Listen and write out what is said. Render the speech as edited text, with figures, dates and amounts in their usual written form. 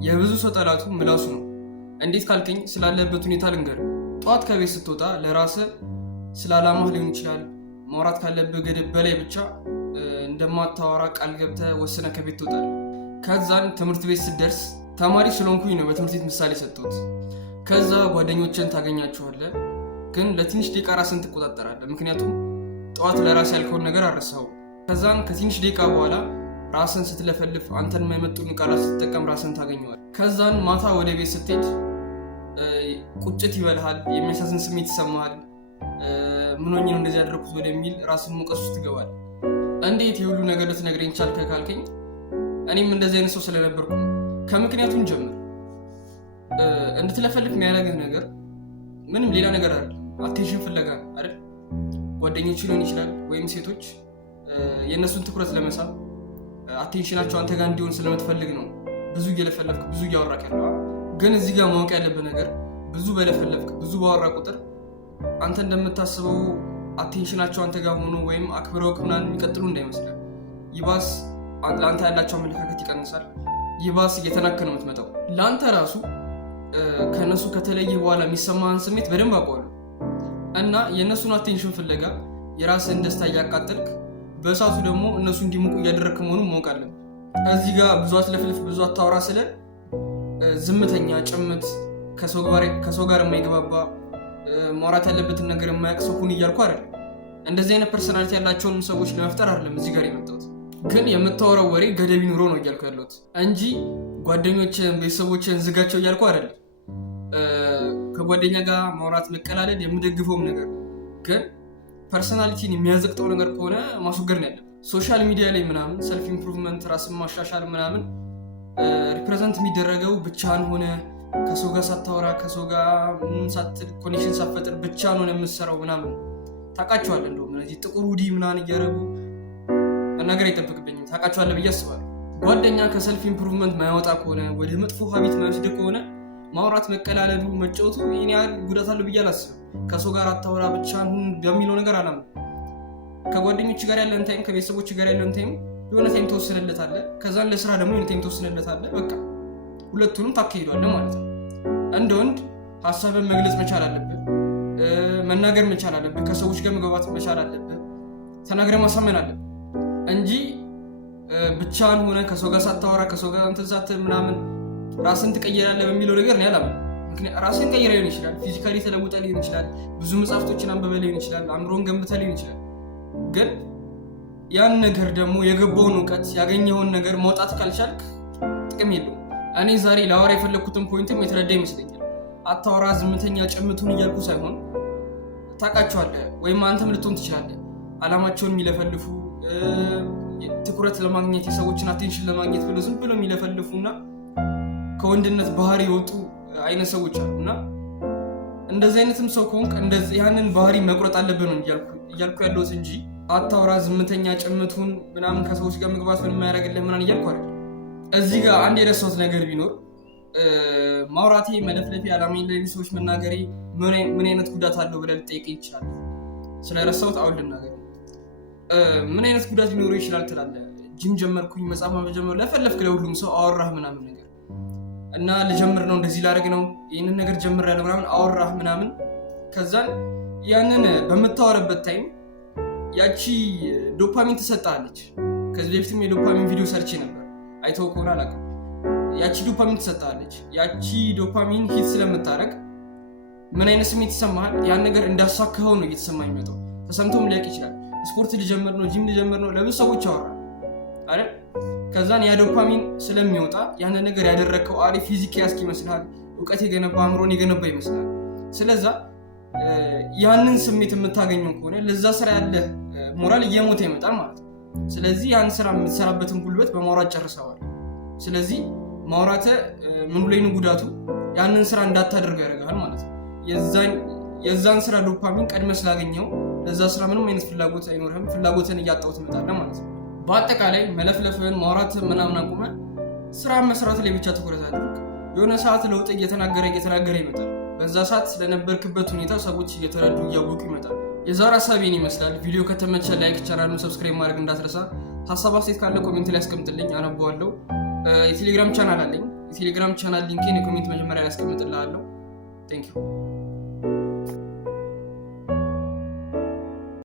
የብዙ ሰው ጠላቱ ምላሱ ነው። እንዴት ካልከኝ ስላለበት ሁኔታ ልንገር። ጠዋት ከቤት ስትወጣ ለራስህ ስለ ዓላማህ ሊሆን ይችላል ማውራት ካለብህ ገደብ በላይ ብቻ እንደማታወራ ቃል ገብተህ ወስነህ ከቤት ትወጣለህ። ከዛን ትምህርት ቤት ስትደርስ ተማሪ ስለሆንኩኝ ነው በትምህርት ቤት ምሳሌ ሰጠሁት። ከዛ ጓደኞችን ታገኛቸዋለህ፣ ግን ለትንሽ ደቂቃ ራስን ትቆጣጠራለህ። ምክንያቱም ጠዋት ለራስ ያልከውን ነገር አረሳው። ከዛን ከትንሽ ደቂቃ በኋላ ራስን ስትለፈልፍ አንተን የማይመጡን ቃላት ስትጠቀም ራስን ታገኘዋል። ከዛን ማታ ወደ ቤት ስትሄድ ቁጭት ይበልሃል፣ የሚያሳዝን ስሜት ይሰማሃል። ምን ሆኜ ነው እንደዚህ ያደረኩት ወደሚል ራስን ሙቀስ ውስጥ ትገባል። እንዴት የሁሉ ነገር ልትነግረኝ ቻልክ ካልከኝ እኔም እንደዚህ አይነት ሰው ስለነበርኩ ከምክንያቱም ጀምር። እንድትለፈልፍ የሚያደርግህ ነገር ምንም ሌላ ነገር አይደለም፣ አቴንሽን ፍለጋ ነው አይደል? ጓደኞች ሊሆን ይችላል ወይም ሴቶች የእነሱን ትኩረት ለመሳብ አቴንሽናቸው አንተ ጋር እንዲሆን ስለምትፈልግ ነው ብዙ እየለፈለፍክ ብዙ እያወራክ ያለው። ግን እዚህ ጋር ማወቅ ያለብህ ነገር ብዙ በለፈለፍክ ብዙ ባወራ ቁጥር አንተ እንደምታስበው አቴንሽናቸው አንተ ጋር ሆኖ ወይም አክብረውክ ምናምን የሚቀጥሉ እንዳይመስልህ። ይባስ ለአንተ ያላቸው አመለካከት ይቀንሳል። ይባስ እየተናከ ነው የምትመጣው። ለአንተ ራሱ ከእነሱ ከተለየ በኋላ የሚሰማህን ስሜት በደንብ አውቀዋለሁ እና የእነሱን አቴንሽን ፍለጋ የራስህን ደስታ እያቃጠልክ በእሳቱ ደግሞ እነሱ እንዲሞቁ እያደረግክ መሆኑን ማወቅ አለብህ። እዚህ ጋር ብዙ አትለፍልፍ ብዙ አታወራ ስለ ዝምተኛ ጭምት ከሰው ጋር የማይገባባ ማውራት ያለበትን ነገር የማያውቅ ሰው ሁን እያልኩ አይደለም። እንደዚህ አይነት ፐርሰናሊቲ ያላቸውን ሰዎች ለመፍጠር አይደለም እዚህ ጋር የመጣሁት። ግን የምታወራው ወሬ ገደብ ይኑረው ነው እያልኩ ያለሁት እንጂ ጓደኞችን ቤተሰቦችን ዝጋቸው እያልኩ አይደለም። ከጓደኛ ጋር ማውራት መቀላለድ የምደግፈውም ነገር ግን ፐርሰናሊቲን የሚያዘቅጠው ነገር ከሆነ ማስወገድ ነው ያለብን። ሶሻል ሚዲያ ላይ ምናምን ሰልፍ ኢምፕሩቭመንት ራስን ማሻሻል ምናምን ሪፕሬዘንት የሚደረገው ብቻህን ሆነ ከሰው ጋር ሳታወራ ከሰው ጋር ኮኔክሽን ሳትፈጥር ብቻህን ሆነ የምትሰራው ምናምን ታውቃቸዋለህ። እንደውም እነዚህ ጥቁር ውዲ ምናምን እያደረጉ ነገር አይጠብቅብኝም። ታውቃቸዋለህ ብዬ አስባለሁ። ጓደኛ ከሰልፍ ኢምፕሩቭመንት ማያወጣ ከሆነ ወደ መጥፎ ሀቢት ማይወስድ ከሆነ ማውራት መቀላለዱ መጫወቱ ይህን ያህል ጉዳት አለው ብዬ አላስብም። ከሰው ጋር አታወራ ብቻህን ሁን በሚለው ነገር አላምንም። ከጓደኞች ጋር ያለን ታይም ከቤተሰቦች ጋር ያለን ታይም የሆነ ታይም ተወስነለታለህ። ከዛን ለስራ ደግሞ የሆነ ታይም ተወስነለታለህ። በቃ ሁለቱንም ታካሂዷለህ ማለት ነው። እንደ ወንድ ሀሳብን መግለጽ መቻል አለብህ፣ መናገር መቻል አለብህ፣ ከሰዎች ጋር መግባባት መቻል አለብህ፣ ተናግረህ ማሳመን አለብህ እንጂ ብቻህን ሆነ ከሰው ጋር ሳታወራ ከሰው ጋር እንትን ሳትል ምናምን ራስን ትቀይራለህ በሚለው ነገር ነው ያላምነው። ራስን ቀይረ ሊሆን ይችላል፣ ፊዚካሊ ተለውጠ ሊሆን ይችላል፣ ብዙ መጽሐፍቶችን አንብበ ሊሆን ይችላል፣ አእምሮን ገንብተ ሊሆን ይችላል። ግን ያን ነገር ደግሞ የገባውን እውቀት ያገኘውን ነገር ማውጣት ካልቻልክ ጥቅም የለውም። እኔ ዛሬ ላወራ የፈለግኩትን ፖይንትም የተረዳ ይመስለኛል። አታወራ ዝምተኛ ጭምቱን እያልኩ ሳይሆን ታውቃቸዋለህ ወይም አንተም ልትሆን ትችላለህ አላማቸውን የሚለፈልፉ ትኩረት ለማግኘት የሰዎችን አቴንሽን ለማግኘት ብለው ዝም ብለው የሚለፈልፉና ከወንድነት ባህሪ የወጡ አይነት ሰዎች አሉ እና እንደዚህ አይነትም ሰው ከሆንክ ያንን ባህሪ መቁረጥ አለብህ ነው እያልኩ ያለሁት እንጂ አታውራ ዝምተኛ ጭምቱን ምናምን ከሰዎች ጋር መግባት ምን የማያደርግልህ ምናምን እያልኩ አይደል። እዚህ ጋር አንድ የረሳሁት ነገር ቢኖር ማውራቴ መለፍለፌ አላማዬን ለሌሎች ሰዎች መናገሬ ምን አይነት ጉዳት አለው ብለህ ልጠይቀኝ ይችላል። ስለረሳሁት አሁን ልናገር። ምን አይነት ጉዳት ሊኖረው ይችላል ትላለህ? ጂም ጀመርኩኝ መጽሐፍ ማንበብ ለፈለፍክ ለሁሉም ሰው አወራህ ምናምን ነገር እና ልጀምር ነው እንደዚህ ላደርግ ነው ይህንን ነገር ጀምሬያለሁ ምናምን አወራህ ምናምን። ከዛን ያንን በምታወራበት ታይም ያቺ ዶፓሚን ትሰጣለች። ከዚህ በፊትም የዶፓሚን ቪዲዮ ሰርቼ ነበር፣ አይተው ከሆነ አላውቅም። ያቺ ዶፓሚን ትሰጣለች። ያቺ ዶፓሚን ሂት ስለምታደርግ ምን አይነት ስሜት ይሰማሃል? ያን ነገር እንዳሳካኸው ነው እየተሰማ የሚመጣው። ተሰምቶም ሊያውቅ ይችላል። ስፖርት ልጀምር ነው ጂም ልጀምር ነው ለብዙ ሰዎች አወራ አይደል? ከዛን ያ ዶፓሚን ስለሚወጣ ያንን ነገር ያደረግከው አሪፍ ፊዚክ ያስክ ይመስልሃል፣ እውቀት የገነባ አእምሮን የገነባ ይመስላል። ስለዛ ያንን ስሜት የምታገኘው ከሆነ ለዛ ስራ ያለ ሞራል እየሞተ ይመጣል ማለት ነው። ስለዚህ ያን ስራ የምትሰራበትን ጉልበት በማውራት ጨርሰዋል። ስለዚህ ማውራተ ምኑ ላይ ነው ጉዳቱ? ያንን ስራ እንዳታደርገው ያደርጋል ማለት ነው። የዛን ስራ ዶፓሚን ቀድመ ስላገኘው ለዛ ስራ ምንም አይነት ፍላጎት አይኖርህም። ፍላጎትን እያጣው ትመጣለህ ማለት ነው። በአጠቃላይ መለፍለፍን ማውራት ምናምን አቁመ ስራ መስራት ላይ ብቻ ትኩረት አድርግ። የሆነ ሰዓት ለውጥ እየተናገረ ይመጣል። በዛ ሰዓት ስለነበርክበት ሁኔታ ሰዎች እየተረዱ እያወቁ ይመጣል። የዛሬ ሀሳቤን ይመስላል። ቪዲዮ ከተመቸ ላይክ፣ ቻናሉን ሰብስክራይብ ማድረግ እንዳትረሳ። ሀሳብ አስተያየት ካለ ኮሜንት ላይ አስቀምጥልኝ፣ አነበዋለሁ። የቴሌግራም ቻናል አለኝ። የቴሌግራም ቻናል ሊንኬን የኮሜንት መጀመሪያ ላይ አስቀምጥልሃለሁ። ቴንክ ዩ